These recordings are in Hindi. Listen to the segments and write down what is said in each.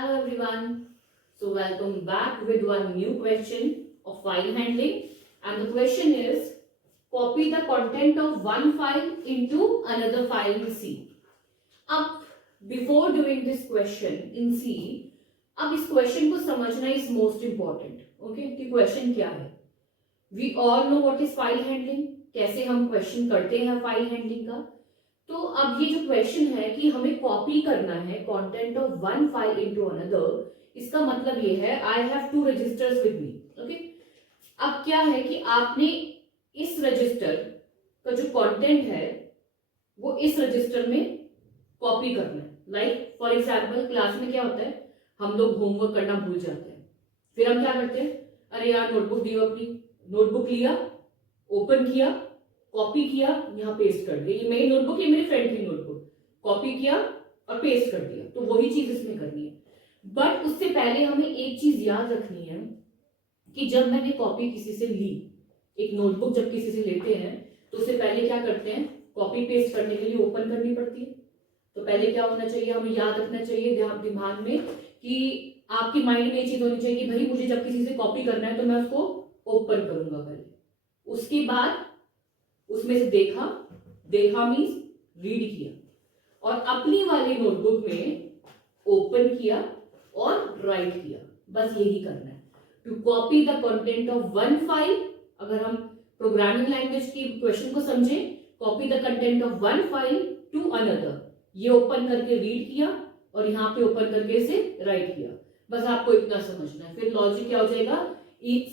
Hello everyone. So welcome back with one new question of file handling, and the question is copy the content of one file into another file in C. अब before doing this question in C, अब इस question को समझना is most important. Okay, कि question क्या है? We all know what is file handling. कैसे हम question करते हैं file handling का. तो अब ये जो क्वेश्चन है कि हमें कॉपी करना है content of one file into another, इसका मतलब ये है I have two registers with me. Okay, अब क्या है कि आपने इस रजिस्टर का जो कंटेंट है वो इस रजिस्टर में कॉपी करना है. लाइक फॉर एग्जांपल क्लास में क्या होता है, हम लोग होमवर्क करना भूल जाते हैं, फिर हम क्या करते हैं, अरे यार नोटबुक दी अपनी, नोटबुक लिया, ओपन किया, कॉपी किया, यहाँ पेस्ट कर दिया. ये मेरी नोटबुक, ये मेरे फ्रेंड की नोटबुक, कॉपी किया और पेस्ट कर दिया. तो वही चीज इसमें करनी है. बट उससे पहले हमें एक चीज याद रखनी है कि जब मैंने कॉपी किसी से ली, एक नोटबुक जब किसी से लेते हैं तो उससे पहले क्या करते हैं, कॉपी पेस्ट करने के लिए ओपन करनी पड़ती है. तो पहले क्या होना चाहिए, हमें याद रखना चाहिए दिमाग में कि आपकी माइंड में ये चीज होनी चाहिए कि भाई मुझे जब किसी से कॉपी करना है तो मैं उसको ओपन करूंगा पहले, उसके बाद उसमें से देखा, देखा मीन्स रीड किया, और अपनी वाली नोटबुक में ओपन किया और राइट किया. बस यही करना है, to copy the content of one file. अगर हम प्रोग्रामिंग लैंग्वेज की क्वेश्चन को समझे, copy the content of one file to another, ये ओपन करके रीड किया और यहाँ पे ओपन करके इसे राइट किया. बस आपको इतना समझना है, फिर लॉजिक क्या हो जाएगा,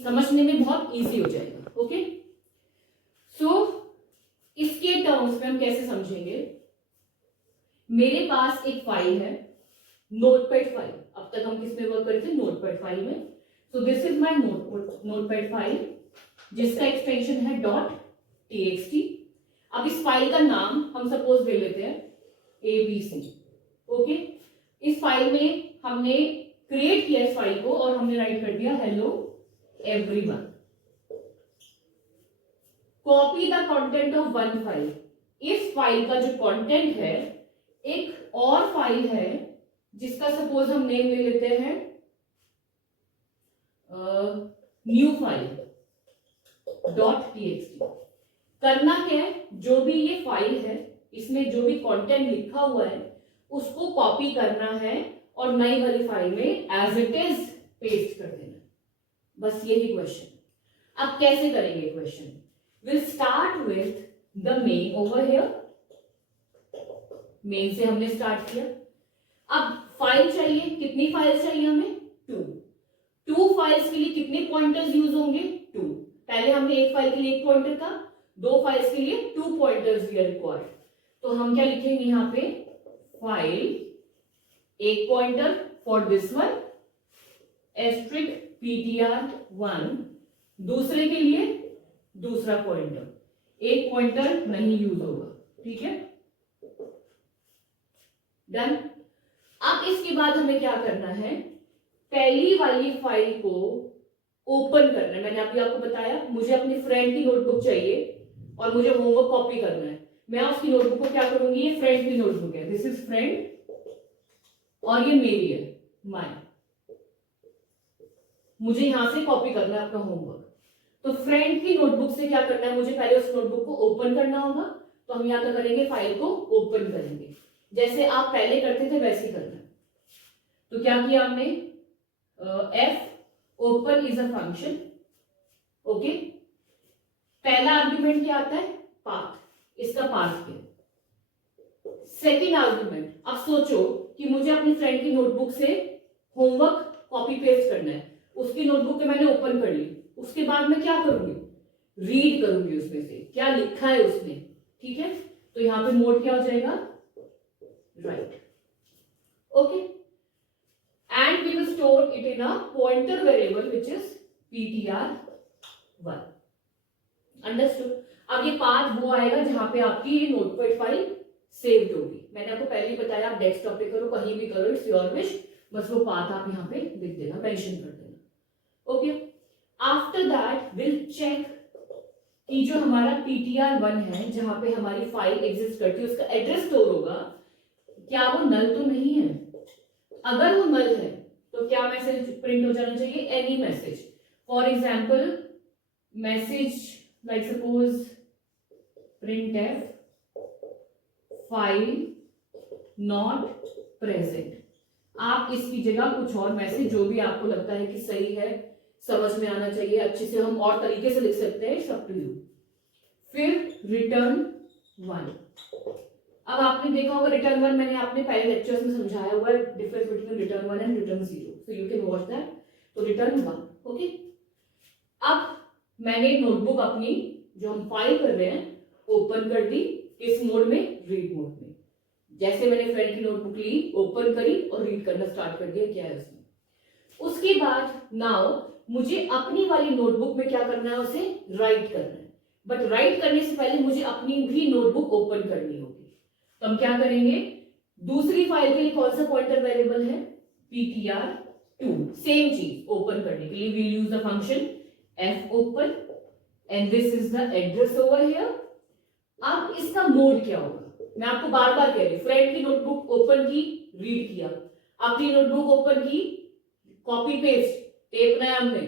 समझने में बहुत इजी हो जाएगा. ओके, सो इसके टर्म्स में हम कैसे समझेंगे. मेरे पास एक फाइल है, नोटपैड फाइल. अब तक हम किस में वर्क करते थे, नोटपैड फाइल में. So this is my notepad file जिसका एक्सटेंशन है .txt. अब इस फाइल का नाम हम सपोज दे लेते हैं ABC. ओके, इस फाइल में हमने क्रिएट किया इस फाइल को और हमने राइट कर दिया hello everyone. Copy the content of one file. इस फाइल का जो कंटेंट है एक और फाइल है जिसका सपोज हम नेम ले लेते हैं न्यू फाइल .txt. करना क्या है, जो भी ये फाइल है इसमें जो भी कंटेंट लिखा हुआ है उसको कॉपी करना है और नई वाली फाइल में एज इट इज पेस्ट कर देना. बस यही क्वेश्चन. अब कैसे करेंगे question, we'll start with the main over here. Main से हमने स्टार्ट किया. अब फाइल चाहिए, कितनी फाइल्स चाहिए हमें, 2 फाइल्स के लिए कितने पॉइंटर्स यूज होंगे, 2. पहले हमने एक फाइल के लिए एक पॉइंटर का, 2 फाइल्स के लिए 2 पॉइंटर्स वी आर रिक्वायर्ड. तो हम क्या लिखेंगे यहाँ पे, फाइल एक pointer for this one *ptr1, दूसरे के लिए दूसरा पॉइंटर, एक पॉइंटर नहीं यूज होगा. ठीक है, डन. अब इसके बाद हमें क्या करना है, पहली वाली फाइल को ओपन करना है. मैंने अभी आपको बताया मुझे अपनी फ्रेंड की नोटबुक चाहिए और मुझे होमवर्क कॉपी करना है. मैं उसकी नोटबुक को क्या करूंगी, ये फ्रेंड की नोटबुक है, दिस इज फ्रेंड और ये मेरी है माय. मुझे यहां से कॉपी करना है अपना होमवर्क. तो फ्रेंड की नोटबुक से क्या करना है, मुझे पहले उस नोटबुक को ओपन करना होगा. तो हम यहाँ क्या करेंगे, फाइल को ओपन करेंगे, जैसे आप पहले करते थे वैसे ही करना है. तो क्या किया हमने, f open is a function. Okay, पहला आर्ग्यूमेंट क्या आता है, पाथ. इसका पाथ क्या, सेकेंड आर्ग्यूमेंट. अब सोचो कि मुझे अपनी फ्रेंड की नोटबुक से होमवर्क कॉपी पेस्ट करना है. उसकी नोटबुक के मैंने ओपन कर ली, उसके बाद मैं क्या करूंगी, रीड करूंगी उसमें से क्या लिखा है उसमें. ठीक है, तो यहां पे मोड क्या हो जाएगा, right. Okay, and we will store it in a pointer variable which is ptr1. Understood. अब ये पाथ वो आएगा जहां पे आपकी ये नोटपैड फाइल सेव्ड होगी. मैंने आपको पहले ही बताया, आप डेस्कटॉप पे करो, कहीं भी करो, इट्स योर विश. बस वो पाथ आप यहाँ पे लिख देना, मेंशन कर देना. Okay, after that will check कि जो हमारा ptr1 है जहां पे हमारी फाइल एग्जिस्ट करती है उसका एड्रेस स्टोर होगा, क्या वो नल तो नहीं है. अगर वो नल है तो क्या मैसेज प्रिंट हो जाना चाहिए? Any message. For example message like suppose printf file not present. आप इसकी जगह कुछ और मैसेज जो भी आपको लगता है कि सही है, समझ में आना चाहिए, अच्छे से हम और तरीके से लिख सकते हैं, सब टू यू। फिर रिटर्न 1। अब आपने देखा होगा रिटर्न 1 मैंने आपने पहले लेक्चर्स में समझाया हुआ है, difference between return 1 and return 0, so you can watch that. तो रिटर्न 1, ओके। अब मैंने नोटबुक अपनी जो हम फाइल कर रहे हैं ओपन कर दी, किस मोड में? रीड मोड में। जैसे मैंने फ्रेंड की नोटबुक ली, ओपन करी और रीड करना स्टार्ट कर दिया क्या है उसमें। उसके बाद नाउ मुझे अपनी वाली नोटबुक में क्या करना है? उसे राइट करना है। बट राइट करने से पहले मुझे अपनी भी नोटबुक ओपन करनी होगी। तो हम क्या करेंगे? दूसरी फाइल के लिए कौन सा पॉइंटर वेरिएबल है? ptr2। सेम चीज ओपन करने के लिए we use the function fopen and this is the address over here. अब इसका मोड क्या होगा? मैं आपको बार बार कह रही हूं, फ्रेंड की नोटबुक ओपन की, रीड किया, अपनी नोटबुक ओपन की, कॉपी पेस्ट, टेप नया हमने,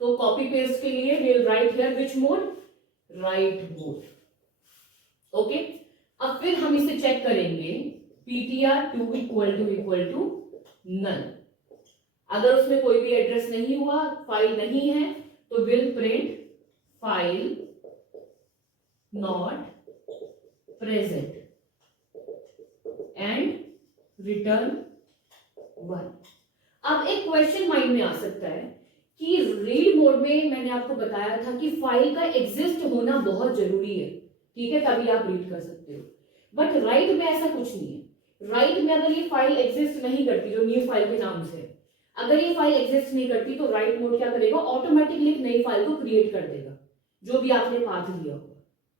तो कॉपी पेस्ट के लिए we'll write here which mode? Right mode, okay. अब फिर हम इसे चेक करेंगे ptr2 इक्वल टू नल। अगर उसमें कोई भी एड्रेस नहीं हुआ, फाइल नहीं है, तो will print file not present and return 1। अब एक क्वेश्चन माइंड में आ सकता है कि रीड मोड में मैंने आपको बताया था कि फाइल का एग्जिस्ट होना बहुत जरूरी है, ठीक है, तभी आप रीड कर सकते हो। बट राइट में ऐसा कुछ नहीं है। राइट में अगर ये फाइल एग्जिस्ट नहीं करती, जो न्यू फाइल के नाम से, अगर ये फाइल एग्जिस्ट नहीं करती तो राइट मोड क्या करेगा? ऑटोमेटिकली एक नई फाइल को क्रिएट कर देगा, जो भी आपने पाथ दिया होगा।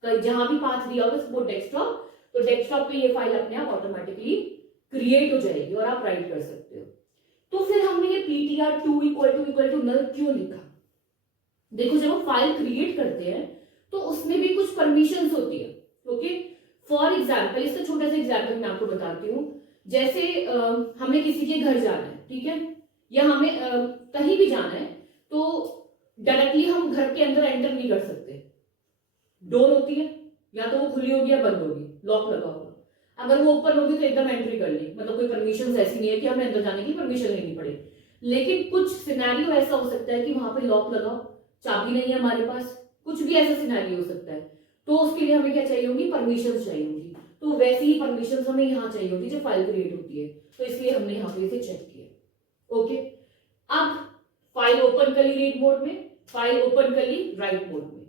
तो जहां भी पाथ दिया होगा सपोज डेस्कटॉप, तो डेस्कटॉप पे ये फाइल अपने आप ऑटोमेटिकली क्रिएट हो जाएगी और आप राइट कर सकते हो। तो फिर हमने ये ptr2 इक्वल टू नल क्यों लिखा? देखो जब हम फाइल क्रिएट करते हैं तो उसमें भी कुछ परमिशंस होती है, ओके। फॉर एग्जाम्पल, इसका छोटा सा एग्जाम्पल मैं आपको बताती हूँ। जैसे हमें किसी के घर जाना है, ठीक है, या हमें कहीं भी जाना है, तो डायरेक्टली हम घर के अंदर एंटर नहीं कर सकते। डोर होती है, या तो वो खुली होगी या बंद होगी, लॉक लगा होगा। अगर वो ओपन होगी तो एकदम एंट्री कर ली, मतलब कोई परमिशन ऐसी नहीं है कि हमें अंदर जाने की परमिशन लेनी पड़े। लेकिन कुछ सिनेरियो ऐसा हो सकता है कि वहां पे लॉक लगाओ, चाबी नहीं है हमारे पास, कुछ भी ऐसा सिनेरियो हो सकता है, तो उसके लिए हमें क्या चाहिए होगी? परमिशन चाहिए होगी। तो वैसी ही परमिशन हमें यहाँ चाहिए होगी जब फाइल क्रिएट होती है, तो इसलिए हमने यहाँ पे इसे चेक किया, ओके। अब फाइल ओपन कर ली रीड मोड में, फाइल ओपन कर ली राइट मोड में,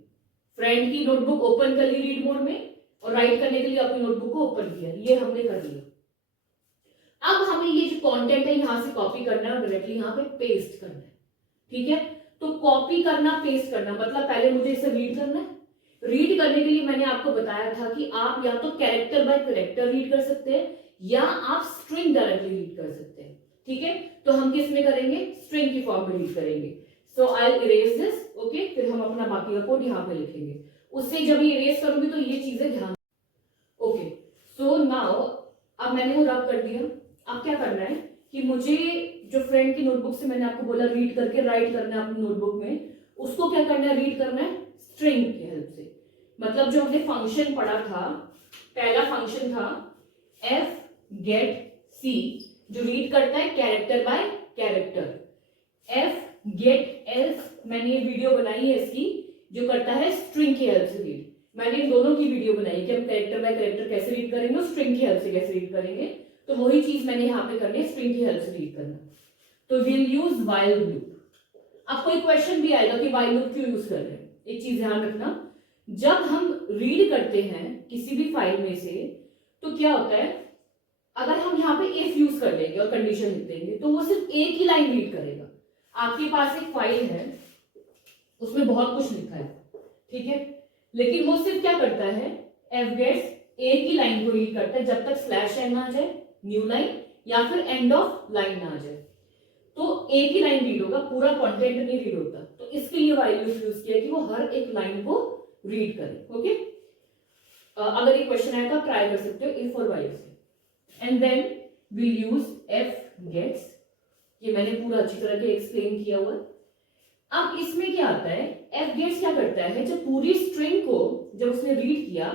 फ्रेंड की नोटबुक ओपन कर ली रीड मोड में, और राइट करने के लिए अपनी नोटबुक को ओपन किया, ये हमने कर लिया। अब हमें ये जो कंटेंट है यहां से कॉपी करना है और डायरेक्टली यहां पे पेस्ट करना है, ठीक है। तो कॉपी करना, पेस्ट करना, मतलब पहले मुझे इसे रीड करना है। रीड करने के लिए मैंने आपको बताया था कि आप या तो कैरेक्टर बाय कैरेक्टर रीड कर सकते हैं या आप स्ट्रिंग डायरेक्टली रीड कर सकते हैं, ठीक है। तो हम किस में करेंगे? स्ट्रिंग की फॉर्म में रीड करेंगे। सो आई इरेज दिस, ओके। फिर हम अपना बाकी का कोड यहाँ पे लिखेंगे। उससे जब ये इरेज करूंगी तो ये चीजें ध्यान, ओके। सो नाउ अब मैंने वो रब कर दिया। अब क्या करना है कि मुझे जो फ्रेंड की नोटबुक से मैंने आपको बोला रीड करके राइट करना है अपनी नोटबुक में, उसको क्या करना है? रीड करना है स्ट्रिंग की हेल्प से। मतलब जो हमने फंक्शन पढ़ा था, पहला फंक्शन था एफ गेट सी, जो रीड करता है character by character. F get else, मैंने ये वीडियो बनाई है इसकी, जो करता है स्ट्रिंग की हेल्प से रीड। मैंने इन दोनों की वीडियो बनाई कि हम कैरेक्टर बाय कैरेक्टर कैसे रीड करेंगे और स्ट्रिंग की हेल्प से कैसे रीड करेंगे। तो वही चीज मैंने यहाँ पे करनी है, स्ट्रिंग की हेल्प से रीड करना। तो विल यूज व्हाइल लूप। अब कोई क्वेश्चन भी आएगा कि व्हाइल लूप क्यों यूज कर रहे हैं, एक चीज ध्यान रखना, जब हम रीड करते हैं किसी भी फाइल में से, तो क्या होता है, अगर हम यहाँ पे इफ यूज कर लेंगे और कंडीशन लिख देंगे तो वो सिर्फ एक ही लाइन रीड करेगा। आपके पास एक फाइल है, उसमें बहुत कुछ लिखा है, ठीक है, लेकिन वो सिर्फ क्या करता है, एफ गेट्स एक ही लाइन को रीड करता है जब तक स्लैश एन ना आ जाए, न्यू लाइन, या फिर एंड ऑफ लाइन ना आ जाए। तो एक ही लाइन रीड होगा, पूरा कंटेंट नहीं रीड होता। तो इसके लिए व्हाइल लूप यूज किया कि वो हर एक लाइन को रीड करे, ओके। अगर ये क्वेश्चन आए तो आप ट्राई कर सकते हो इफ और व्हाइल से। And then we'll use f gets, ये मैंने पूरा अच्छी तरह के एक्सप्लेन किया हुआ है। अब इसमें क्या आता है, एफ गेट्स क्या करता है, जब पूरी स्ट्रिंग को जब उसने रीड किया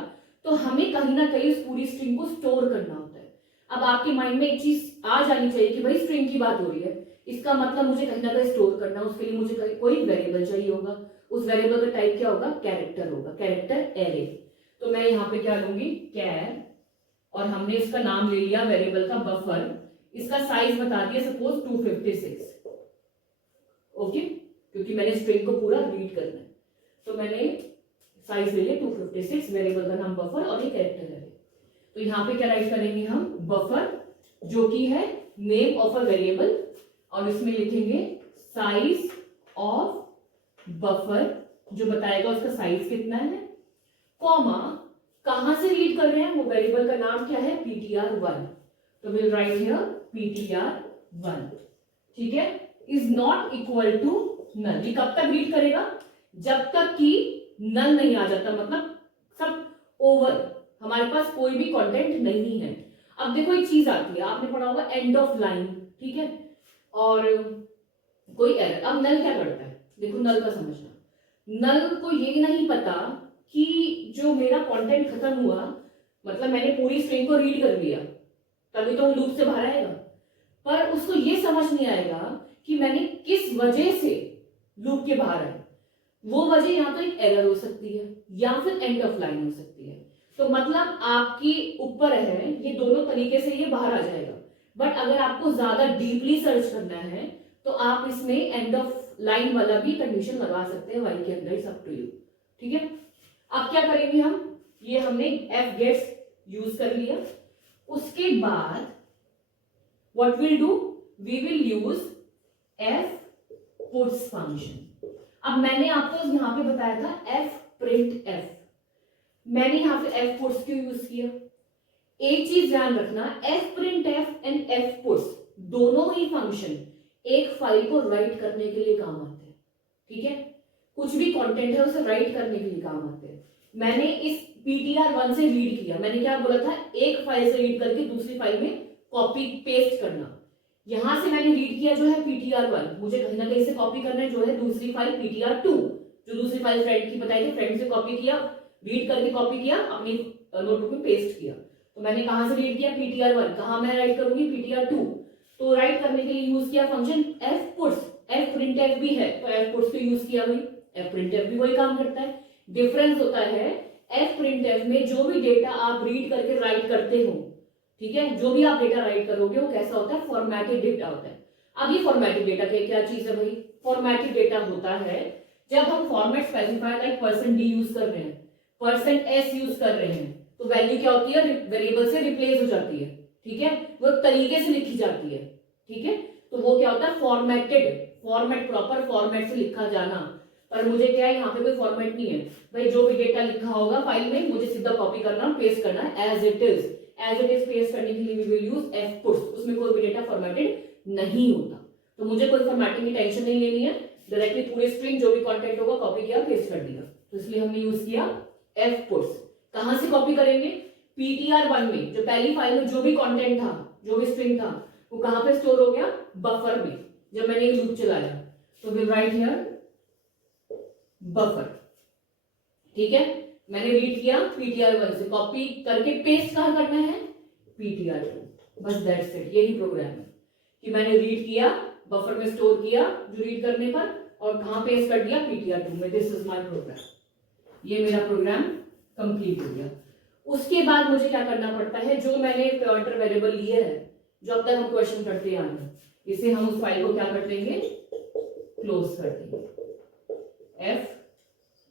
तो हमें कहीं ना कहीं उस पूरी स्ट्रिंग को स्टोर करना होता है। अब आपके माइंड में एक चीज आ जानी चाहिए कि भाई स्ट्रिंग की बात हो रही है, इसका मतलब मुझे कहीं ना कहीं स्टोर करना, उसके लिए मुझे कोई वेरिएबल चाहिए होगा। उस वेरिएबल का टाइप क्या होगा, कैरेक्टर होगा, कैरेक्टर एरे। तो मैं यहाँ पे क्या लूंगी, कैर, और हमने इसका नाम ले लिया वेरिएबल का बफर, इसका साइज बता दिया सपोज 256, ओके, क्योंकि मैंने स्ट्रिंग को पूरा रीड करना है। तो मैंने साइज ले लिया 256, वेरिएबल का नाम बफर और ये कैरेक्टर है। तो यहाँ पे क्या राइट करेंगे हम, बफर जो कि है नेम ऑफ अ वेरिएबल, और इसमें लिखेंगे साइज ऑफ बफर जो बताएगा उसका साइज कितना है, कॉमा कहां से रीड कर रहे हैं, वो वेरिएबल का नाम क्या है, ptr1। तो विल राइट हियर ptr1, ठीक है, is not equal to null. ये कब तक रीड करेगा, जब तक कि नल नहीं आ जाता, मतलब सब ओवर, हमारे पास कोई भी कंटेंट नहीं है। अब देखो एक चीज आती है, आपने पढ़ा होगा एंड ऑफ लाइन, ठीक है, और कोई एरर। अब नल क्या करता है, देखो नल का समझना, नल को ये नहीं पता कि जो मेरा कंटेंट खत्म हुआ, मतलब मैंने पूरी स्ट्रिंग को रीड कर लिया तभी तो वो लूप से बाहर आएगा, पर उसको ये समझ नहीं आएगा कि मैंने किस वजह से लूप के बाहर आए। वो वजह या तो एक एरर हो सकती है या फिर एंड ऑफ लाइन हो सकती है। तो मतलब आपकी ऊपर है, ये दोनों तरीके से ये बाहर आ जाएगा। बट अगर आपको ज्यादा डीपली सर्च करना है तो आप इसमें एंड ऑफ लाइन वाला भी कंडीशन लगा सकते हैं व्हाइल के अंदर, इट्स अप टू यू, ठीक है। अब क्या करेंगे हम, ये हमने एफ गेट्स यूज कर लिया, उसके बाद what will do, we will use fputs function. अब मैंने आपको यहां पे बताया था एफ प्रिंट एफ, मैंने यहां पे एफ पुट्स क्यों यूज किया, एक चीज ध्यान रखना, F print F and F puts दोनों ही फंक्शन एक फाइल को राइट करने के लिए काम आते हैं, ठीक है, कुछ भी कंटेंट है उसे राइट करने के लिए काम आते हैं। मैंने इस ptr1 से रीड किया, मैंने क्या बोला था, एक फाइल से रीड करके दूसरी फाइल में कॉपी पेस्ट करना। यहां से मैंने रीड किया जो है ptr1, मुझे कहीं ना कहीं से कॉपी करना है जो है दूसरी फाइल ptr2, जो दूसरी फाइल फ्रेंड की बताई थी, फ्रेंड से कॉपी किया, रीड करके कॉपी किया, अपनी नोटबुक में पेस्ट किया। तो मैंने कहां से रीड किया, ptr1, कहां मैं राइट करूंगी, ptr2। तो राइट करने के लिए यूज किया function F puts, F print F भी है तो एफ पुट्स को यूज किया भाई, एफ प्रिंट एफ भी वही काम करता है। डिफरेंस होता है एफ प्रिंट एफ में जो भी डेटा आप रीड करके राइट करते हो, ठीक है, जो भी आप डेटा राइट करोगे वो कैसा होता है, फॉर्मेटेड डेटा होता है। अब ये फॉर्मेटेड डेटा क्या चीज है भाई, फॉर्मेटेड डेटा होता है जब हम format specifier like %d use कर रहे हैं, %s यूज कर रहे हैं, तो वैल्यू क्या होती है, वेरिएबल से रिप्लेस हो जाती है, ठीक है, वो एक तरीके से लिखी जाती है, ठीक है, तो वो क्या होता है, फॉर्मेटेड, फॉर्मेट प्रॉपर फॉर्मेट से लिखा जाना। पर मुझे क्या है, यहाँ पे कोई फॉर्मेट नहीं है भाई, जो भी डेटा लिखा होगा फाइल में मुझे सीधा कॉपी करना, पेस्ट करना as it is, as it is paste करने के लिए we will use fputs, उसमें कोई भी डेटा फॉर्मेटेड नहीं होता, तो मुझे कोई फॉर्मेटिंग की टेंशन नहीं लेनी है, डायरेक्टली पूरी स्ट्रिंग जो भी कंटेंट होगा कॉपी किया, पेस्ट कर दिया। तो इसलिए हमने यूज किया एफ पुट्स। कहां से कॉपी करेंगे, ptr1 में, जो पहली फाइल में जो भी कंटेंट था, जो भी स्ट्रिंग था, वो कहां पे स्टोर हो गया, बफर में, जब मैंने ये लूप चलाया। तो विल राइट हियर बफर, ठीक है, मैंने रीड किया ptr1 से, कॉपी करके पेस्ट कहां करना है, ptr2, बस दैट्स इट, यही प्रोग्राम है कि मैंने रीड किया, बफर में स्टोर किया जो रीड करने पर, और कहां पेस्ट कर दिया, ptr2 में। दिस इज माय प्रोग्राम, ये मेरा प्रोग्राम कंप्लीट हो गया। उसके बाद मुझे क्या करना पड़ता है, जो मैंने पॉइंटर वेरिएबल लिए है, जो अब तक हम क्वेश्चन करते आ रहे हैं, इसे हम उस फाइल को क्या कर देंगे, क्लोज कर देंगे, एफ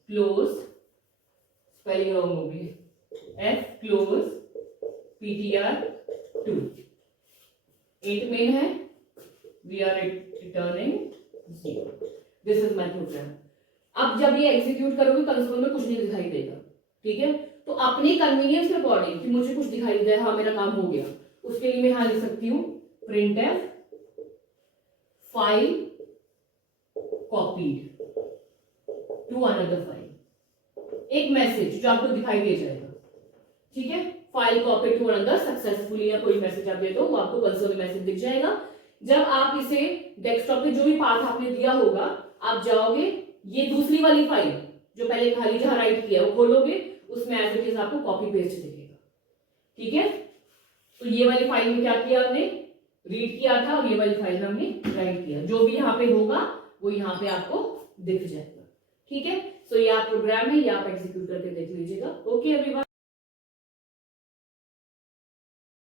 क्लोज, स्पेलिंग रॉन्ग होगी, एफ क्लोज ptr2, 8 मेन है, we are returning 0। This is my program. अब जब ये एग्जीक्यूट करोगे कंसोल में कुछ नहीं दिखाई देगा, ठीक है, तो अपनी कन्वीनियंस के अकॉर्डिंग कि मुझे कुछ दिखाई दे, हाँ मेरा काम हो गया, उसके लिए मैं यहां लिख सकती हूँ printf file copied to another file, एक मैसेज जो आपको दिखाई दे जाएगा, ठीक है, file copy to another successfully, या कोई मैसेज आप दे दो वो आपको कंसोल में मैसेज दिख जाएगा जब आप इसे डेस्कटॉप पे जो भी पाथ आपने दिया होगा, आप जाओगे, ये दूसरी वाली फाइल जो पहले खाली जहां राइट किया वो खोलोगे, उसमें एज इट इज आपको कॉपी पेस्ट दिखेगा। ठीक है, तो ये वाली फाइल में क्या किया हमने, रीड किया था, और ये वाली फाइल में हमने राइट किया। जो भी यहाँ पे होगा वो यहाँ पे आपको दिख जाएगा। ठीक है, सो ये आप प्रोग्राम है, ये आप एग्जीक्यूट करके देख लीजिएगा। Okay everyone.